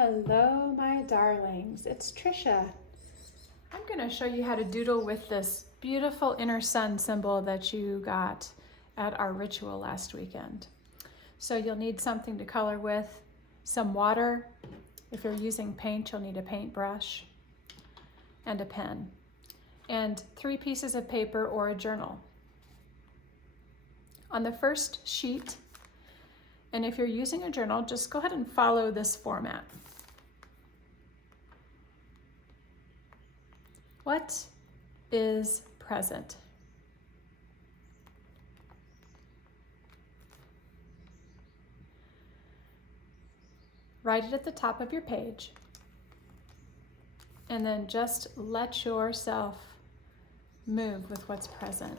Hello, my darlings. It's Tricia. I'm going to show you how to doodle with this beautiful inner sun symbol that you got at our ritual last weekend. So you'll need something to color with, some water. If you're using paint, you'll need a paintbrush and a pen, and 3 pieces of paper or a journal. On the first sheet, and if you're using a journal, just go ahead and follow this format. What is present? Write it at the top of your page, and then just let yourself move with what's present.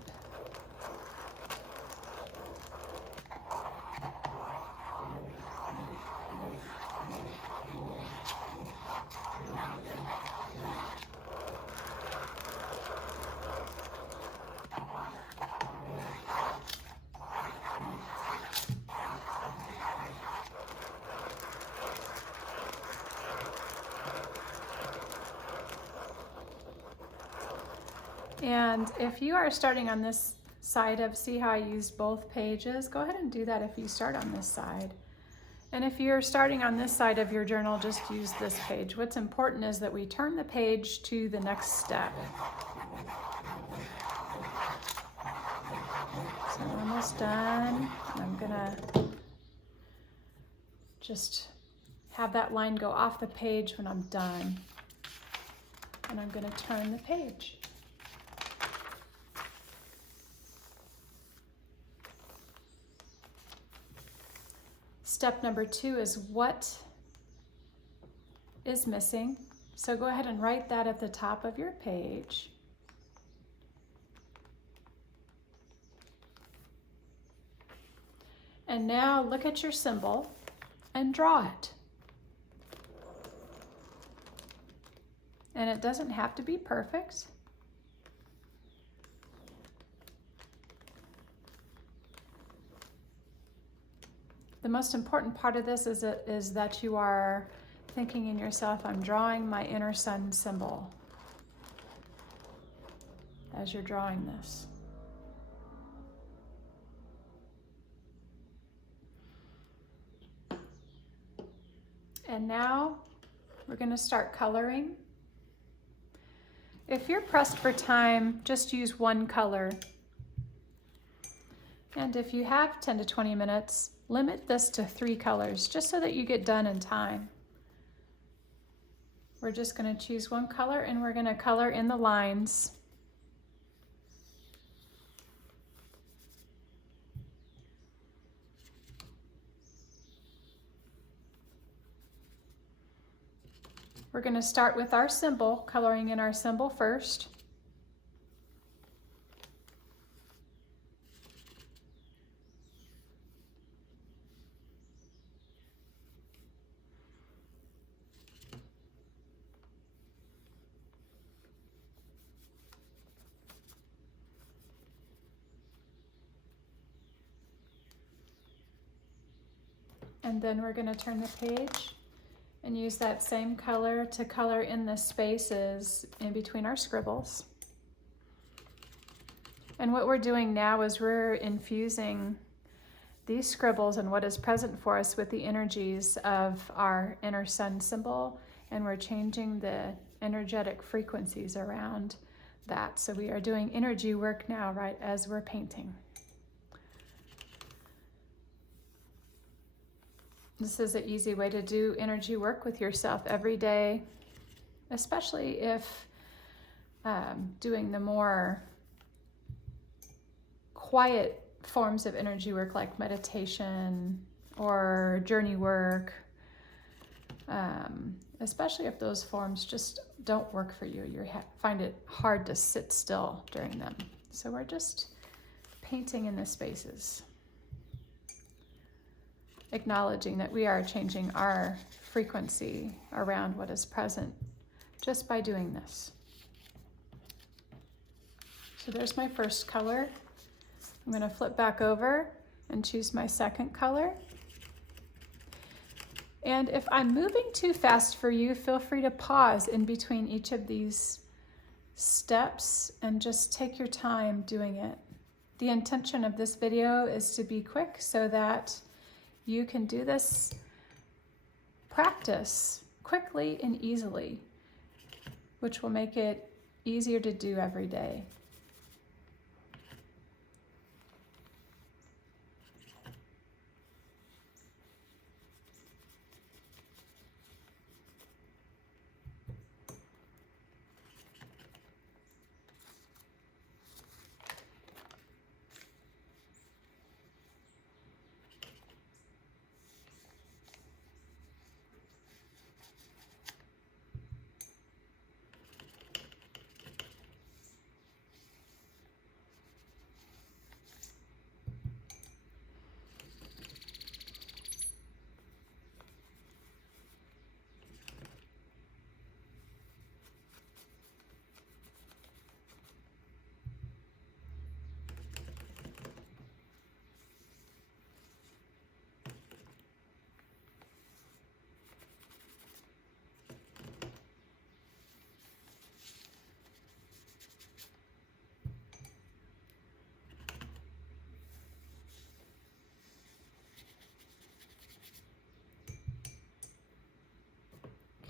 And if you are starting on this side of, see how I used both pages? Go ahead and do that if you start on this side. And if you're starting on this side of your journal, just use this page. What's important is that we turn the page to the next step. So I'm almost done. I'm gonna just have that line go off the page when I'm done. And I'm gonna turn the page. Step number 2 is what is missing. So go ahead and write that at the top of your page. And now look at your symbol and draw it. And it doesn't have to be perfect. The most important part of this is that you are thinking in yourself, I'm drawing my inner sun symbol as you're drawing this. And now we're going to start coloring. If you're pressed for time, just use one color. And if you have 10 to 20 minutes, limit this to 3 colors, just so that you get done in time. We're just going to choose one color, and we're going to color in the lines. We're going to start with our symbol, coloring in our symbol first. And then we're going to turn the page and use that same color to color in the spaces in between our scribbles. And what we're doing now is we're infusing these scribbles and what is present for us with the energies of our inner sun symbol, and we're changing the energetic frequencies around that. So we are doing energy work now, right, as we're painting. This is an easy way to do energy work with yourself every day, especially if doing the more quiet forms of energy work like meditation or journey work, especially if those forms just don't work for you. You find it hard to sit still during them. So we're just painting in the spaces, acknowledging that we are changing our frequency around what is present just by doing this. So there's my first color. I'm going to flip back over and choose my second color. And if I'm moving too fast for you, feel free to pause in between each of these steps and just take your time doing it. The intention of this video is to be quick so that you can do this practice quickly and easily, which will make it easier to do every day.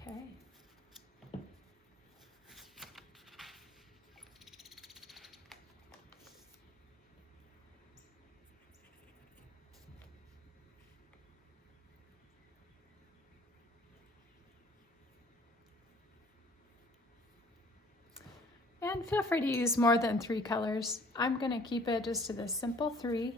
Okay. And feel free to use more than 3 colors. I'm going to keep it just to the simple 3.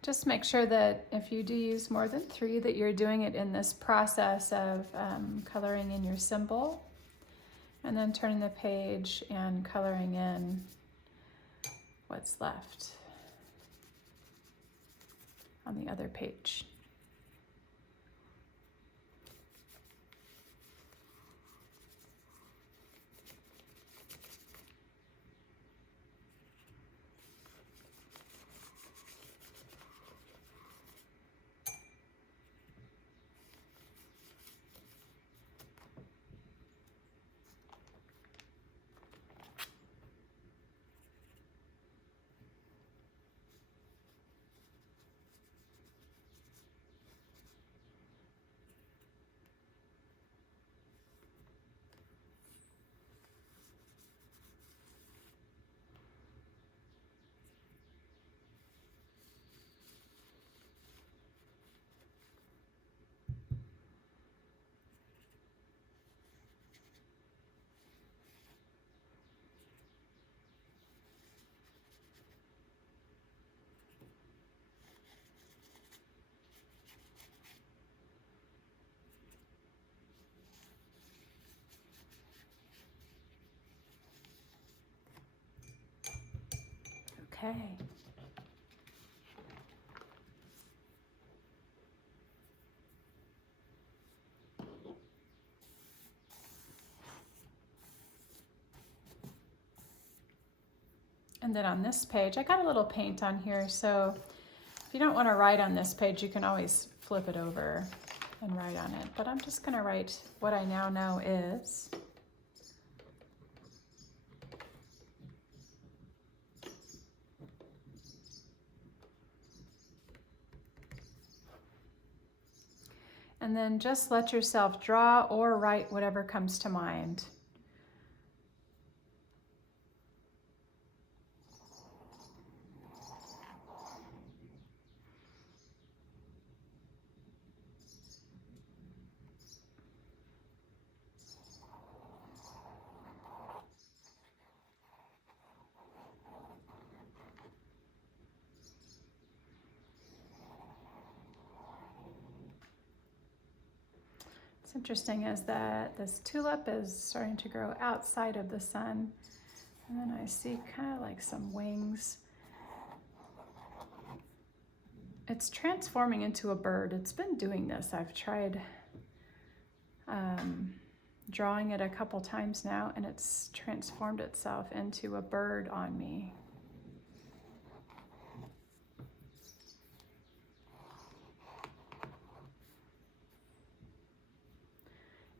Just make sure that if you do use more than 3, that you're doing it in this process of coloring in your symbol and then turning the page and coloring in what's left on the other page. Okay. And then on this page, I got a little paint on here, so if you don't want to write on this page, you can always flip it over and write on it. But I'm just going to write what I now know is. And then just let yourself draw or write whatever comes to mind. What's interesting is that this tulip is starting to grow outside of the sun. And then I see kind of like some wings. It's transforming into a bird. It's been doing this. I've tried drawing it a couple times now, and it's transformed itself into a bird on me.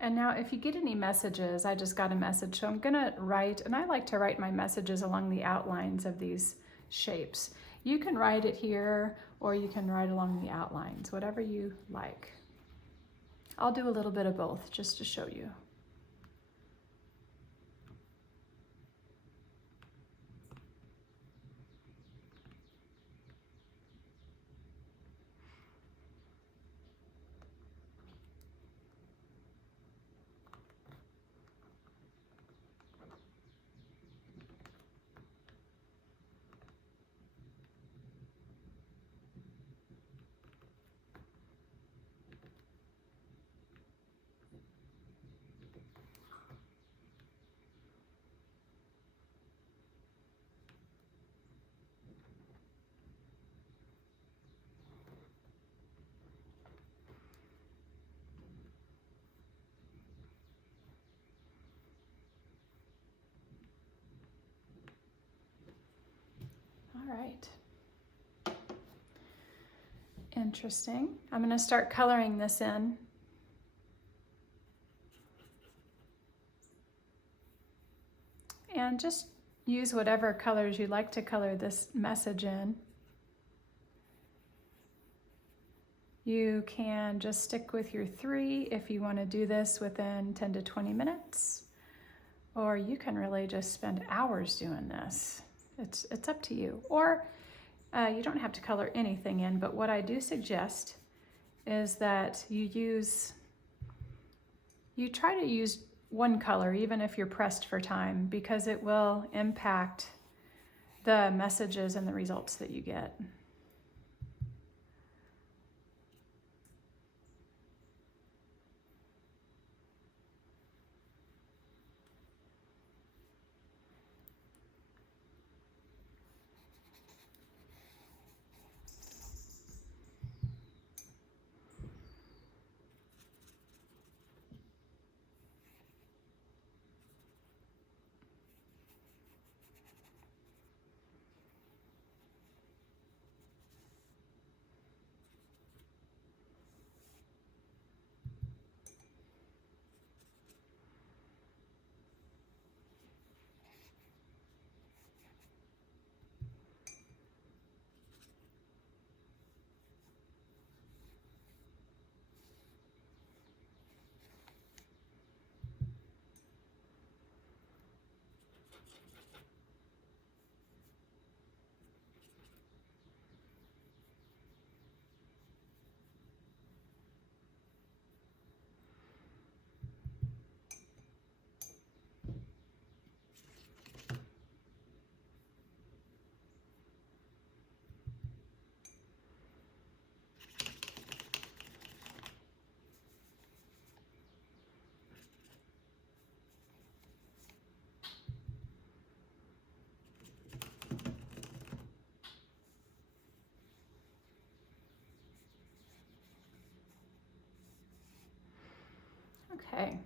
And now if you get any messages, I just got a message, so I'm gonna write, and I like to write my messages along the outlines of these shapes. You can write it here, or you can write along the outlines, whatever you like. I'll do a little bit of both just to show you. All right. Interesting. I'm going to start coloring this in. And just use whatever colors you like to color this message in. You can just stick with your 3 if you want to do this within 10 to 20 minutes, or you can really just spend hours doing this. It's up to you. Or you don't have to color anything in, but what I do suggest is that you try to use one color, even if you're pressed for time, because it will impact the messages and the results that you get. Okay.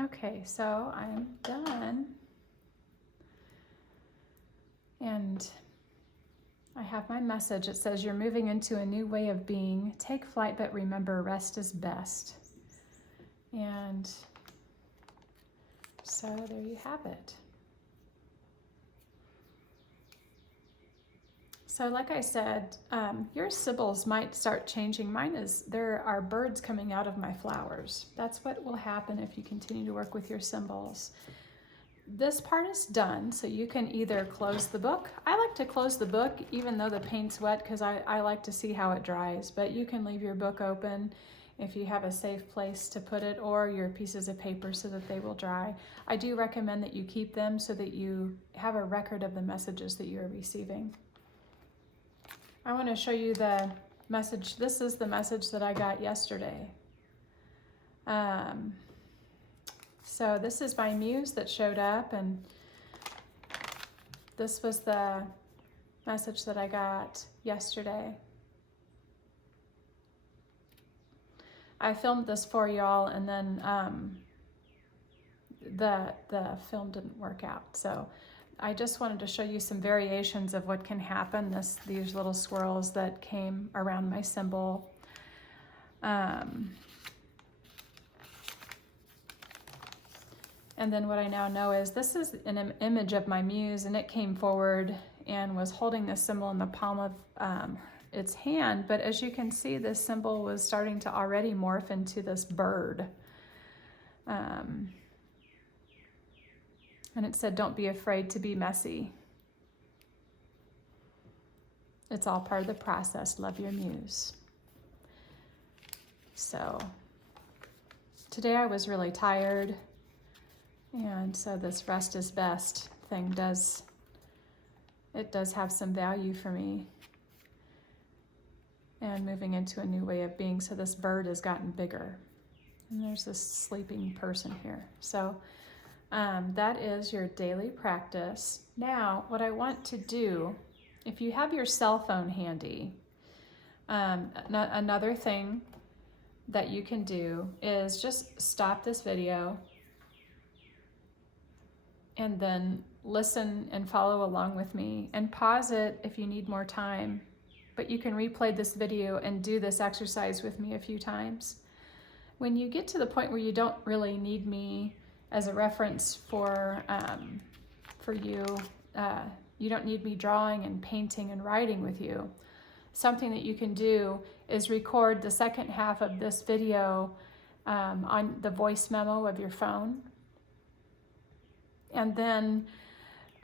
Okay, so I'm done. And I have my message. It says, you're moving into a new way of being. Take flight, but remember, rest is best. And so there you have it. So like I said, your Sibyls might start changing. Mine is, there are birds coming out of my flowers. That's what will happen if you continue to work with your symbols. This part is done, so you can either close the book. I like to close the book even though the paint's wet because I like to see how it dries, but you can leave your book open if you have a safe place to put it, or your pieces of paper so that they will dry. I do recommend that you keep them so that you have a record of the messages that you're receiving. I want to show you the message. This is the message that I got yesterday. So this is my muse that showed up, and this was the message that I got yesterday. I filmed this for y'all, and then the film didn't work out. So I just wanted to show you some variations of what can happen. These little swirls that came around my symbol. And then what I now know is this is an image of my muse, and it came forward and was holding this symbol in the palm of its hand, but as you can see, this symbol was starting to already morph into this bird. And it said, "Don't be afraid to be messy. It's all part of the process. Love, your muse." So today I was really tired, and so this rest is best thing does have some value for me. And moving into a new way of being. So this bird has gotten bigger. And there's this sleeping person here. So that is your daily practice. Now, what I want to do, if you have your cell phone handy, another thing that you can do is just stop this video and then listen and follow along with me, and pause it if you need more time. But you can replay this video and do this exercise with me a few times. When you get to the point where you don't really need me as a reference for you, you don't need me drawing and painting and writing with you. Something that you can do is record the second half of this video on the voice memo of your phone, and then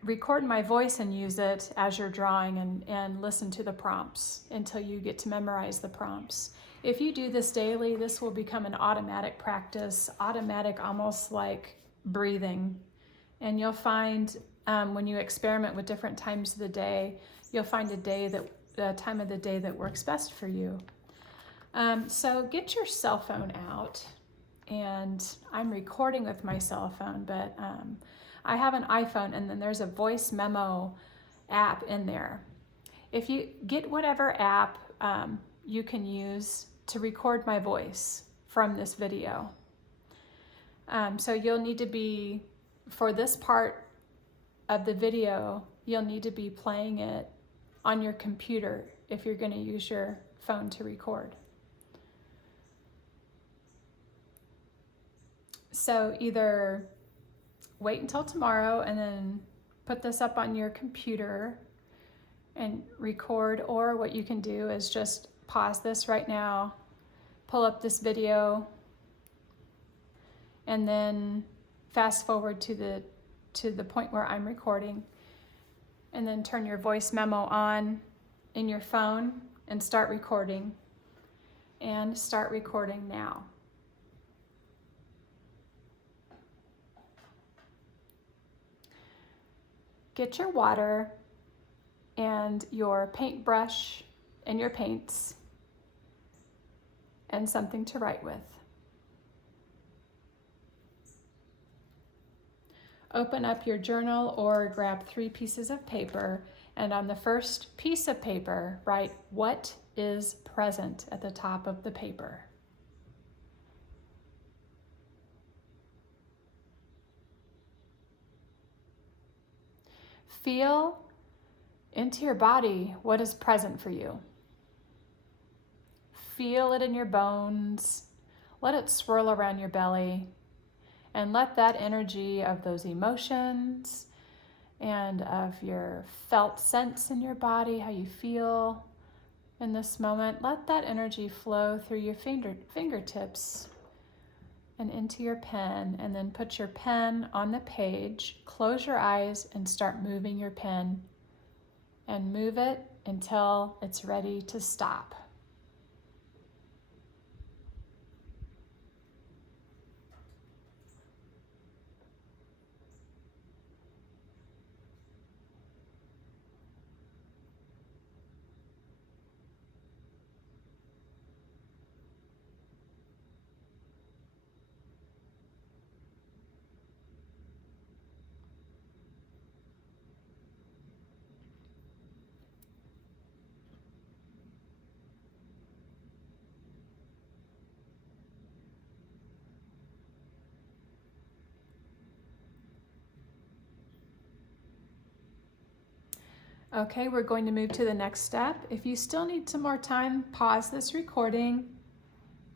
record my voice and use it as you're drawing, and listen to the prompts until you get to memorize the prompts. If you do this daily, this will become an automatic practice, automatic, almost like breathing. And you'll find when you experiment with different times of the day, you'll find the time of the day that works best for you. So get your cell phone out, and I'm recording with my cell phone, but I have an iPhone, and then there's a voice memo app in there. If you get whatever app you can use to record my voice from this video. So you'll need to be, for this part of the video, you'll need to be playing it on your computer if you're going to use your phone to record. So either wait until tomorrow and then put this up on your computer and record, or what you can do is just pause this right now, pull up this video, and then fast forward to the point where I'm recording, and then turn your voice memo on in your phone and start recording, and start recording now. Get your water and your paintbrush and your paints and something to write with. Open up your journal or grab 3 pieces of paper, and on the first piece of paper, write "What is present" at the top of the paper. Feel into your body what is present for you. Feel it in your bones. Let it swirl around your belly, and let that energy of those emotions and of your felt sense in your body, how you feel in this moment, let that energy flow through your fingertips and into your pen, and then put your pen on the page, close your eyes, and start moving your pen, and move it until it's ready to stop. Okay, we're going to move to the next step. If you still need some more time, pause this recording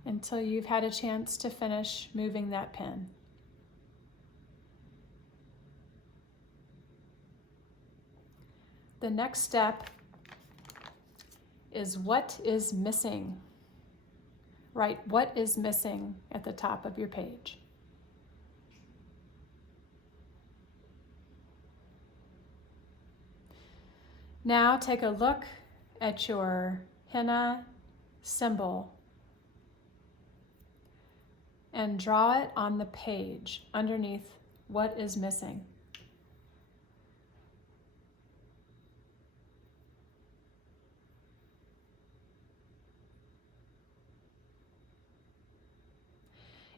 until you've had a chance to finish moving that pen. The next step is what is missing. Write what is missing at the top of your page. Now take a look at your henna symbol and draw it on the page underneath what is missing.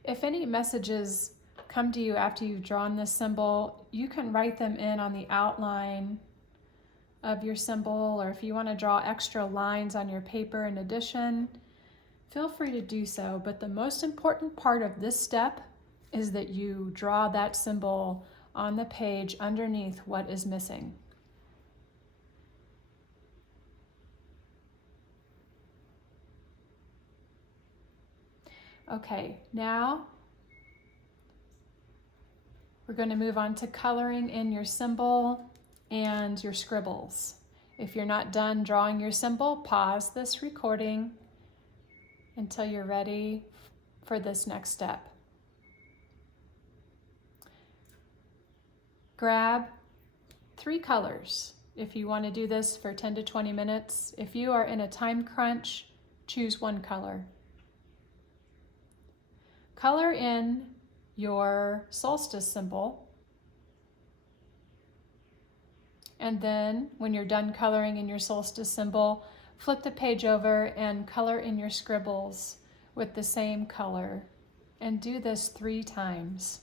If any messages come to you after you've drawn this symbol, you can write them in on the outline of your symbol, or if you want to draw extra lines on your paper in addition, feel free to do so. But the most important part of this step is that you draw that symbol on the page underneath what is missing. Okay, now we're going to move on to coloring in your symbol and your scribbles. If you're not done drawing your symbol, pause this recording until you're ready for this next step. Grab 3 colors if you want to do this for 10 to 20 minutes. If you are in a time crunch, choose 1 color. Color in your solstice symbol. And then when you're done coloring in your solstice symbol, flip the page over and color in your scribbles with the same color. And do this 3 times.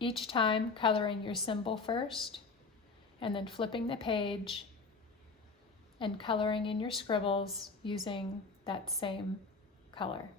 Each time coloring your symbol first, and then flipping the page and coloring in your scribbles using that same color.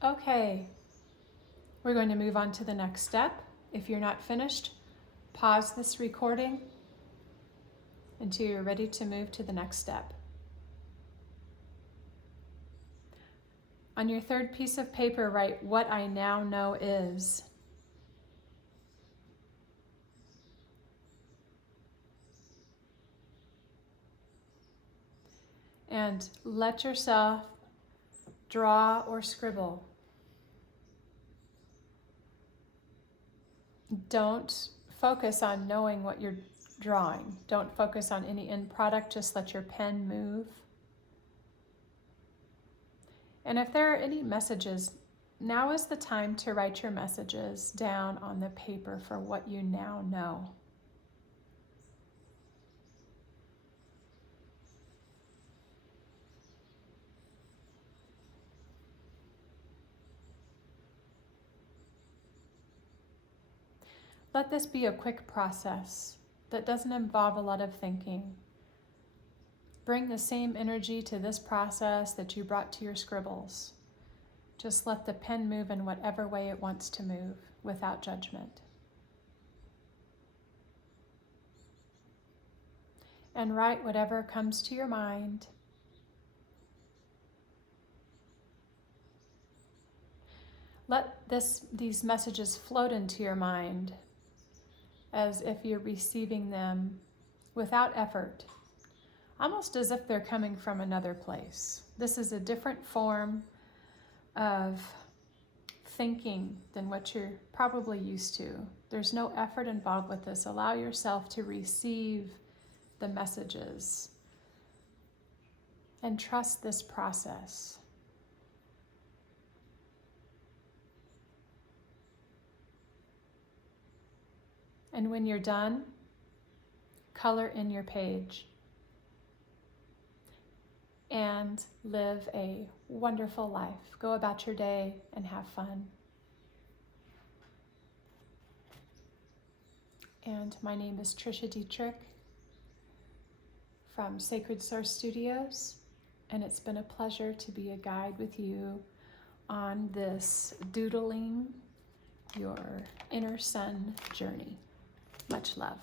Okay, we're going to move on to the next step. If you're not finished, pause this recording until you're ready to move to the next step. On your 3rd piece of paper, write "What I now know is." And let yourself draw or scribble. Don't focus on knowing what you're drawing. Don't focus on any end product, just let your pen move. And if there are any messages, now is the time to write your messages down on the paper for what you now know. Let this be a quick process that doesn't involve a lot of thinking. Bring the same energy to this process that you brought to your scribbles. Just let the pen move in whatever way it wants to move without judgment. And write whatever comes to your mind. Let these messages float into your mind as if you're receiving them without effort, almost as if they're coming from another place. This is a different form of thinking than what you're probably used to. There's no effort involved with this. Allow yourself to receive the messages and trust this process. And when you're done, color in your page and live a wonderful life. Go about your day and have fun. And my name is Tricia Dietrich from Sacred Source Studios, and it's been a pleasure to be a guide with you on this doodling your inner sun journey. Much love.